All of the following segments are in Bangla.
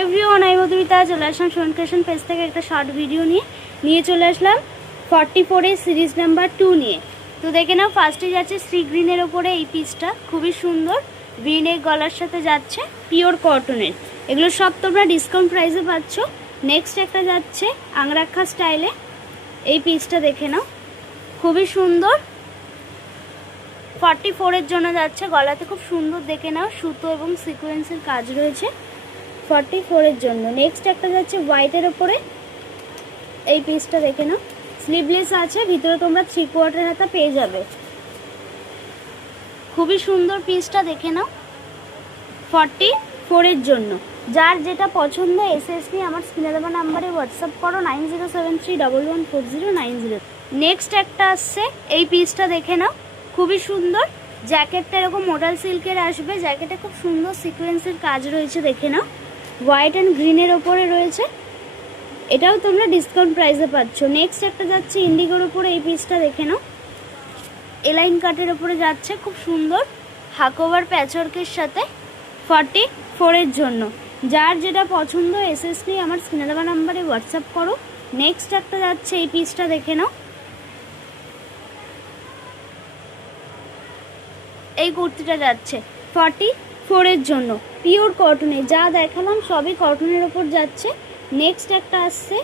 এভরিওয়ান, আমি মধুমিতা চলে আসলাম সোনক্রেশন পেজ থেকে একটা শর্ট ভিডিও নিয়ে চলে আসলাম 44 এর সিরিজ নাম্বার 2 নিয়ে। তো দেখে নাও, ফার্স্টে যাচ্ছে সি গ্রিনের ওপরে এই পিসটা, খুবই সুন্দর গ্রিনের গলার সাথে যাচ্ছে, পিওর কটনের। এগুলো সব তোমরা ডিসকাউন্ট প্রাইসে পাচ্ছ। নেক্সট একটা যাচ্ছে আংরাক্ষা স্টাইলে, এই পিসটা দেখে নাও, খুবই সুন্দর 44 এর জন্য যাচ্ছে। গলাতে খুব সুন্দর দেখে নাও, সুতো এবং সিকোয়েন্সের কাজ রয়েছে 44 এর জন্য। নেক্সট একটা যাচ্ছে হোয়াইটের ওপরে, এই পিসটা দেখে নাও, স্লিভলেস আছে, ভিতরে তোমরা 3/4 হাতা পেয়ে যাবে। খুবই সুন্দর পিসটা দেখে নাও, 44 এর জন্য। যার যেটা পছন্দ এসএস নিয়ে আমার স্ক্রিনে দেওয়া নাম্বারে হোয়াটসঅ্যাপ করো 9073114090। নেক্সট একটা আসছে, এই পিসটা দেখে নাও, খুবই সুন্দর। জ্যাকেটটা এরকম মোডাল সিল্কের আসবে, জ্যাকেটে খুব সুন্দর সিকোয়েন্সের কাজ রয়েছে দেখে নাও, হোয়াইট অ্যান্ড গ্রিনের ওপরে রয়েছে, এটাও তোমরা ডিসকাউন্ট প্রাইসে পাচ্ছ। নেক্সট একটা যাচ্ছে ইন্ডিগোর ওপরে, এই পিসটা দেখে নাও, এলাইন কাটের ওপরে যাচ্ছে, খুব সুন্দর হাকওভার প্যাচওয়ার্কের সাথে 44 এর জন্য। যার যেটা পছন্দ এসএসপি আমার স্ক্রিনে দেওয়া নাম্বারে হোয়াটসঅ্যাপ করো। নেক্সট একটা যাচ্ছে, এই পিসটা দেখে নাও, এই কুর্তিটা যাচ্ছে 44 এর জন্য, পিওর কটনে। যা দেখালাম সবই কটনের ওপর যাচ্ছে। নেক্সট একটা আসছে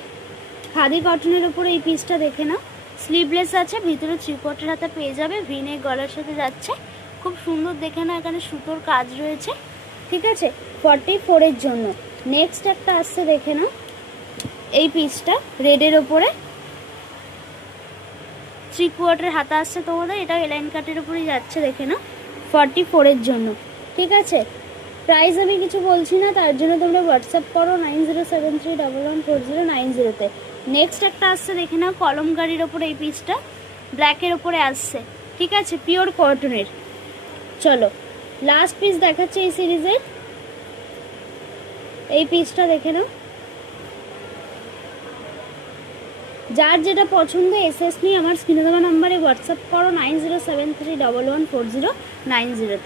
খাদি কটনের ওপর, এই পিসটা দেখে নাও, স্লিভলেস আছে, ভিতরে 3/4 হাতা পেয়ে যাবে, ভিনের গলার সাথে যাচ্ছে, খুব সুন্দর দেখে নাও, এখানে সুতোর কাজ রয়েছে, ঠিক আছে, 44 এর জন্য। নেক্সট একটা আসছে দেখে নাও, এই পিসটা রেডের ওপরে 3/4 হাতা আসছে তোমাদের, এটা এলাইন কাটের উপরেই যাচ্ছে দেখে নাও, 44 এর জন্য, ঠিক আছে। প্রাইস আমি কিছু বলছি না, তার জন্য তোমরা হোয়াটসঅ্যাপ করো 9073114090-তে। নেক্সট একটা আসছে দেখে নাও, কলম গাড়ির ওপরে এই পিসটা ব্ল্যাকের ওপরে আসছে, ঠিক আছে, পিওর কটনের। চলো লাস্ট পিস দেখাচ্ছে এই সিরিজের, এই পিসটা দেখে নাও। যার যেটা পছন্দ এসএস নিয়ে আমার স্ক্রিনে দেওয়া নাম্বারে হোয়াটসঅ্যাপ করো 9073114090-তে।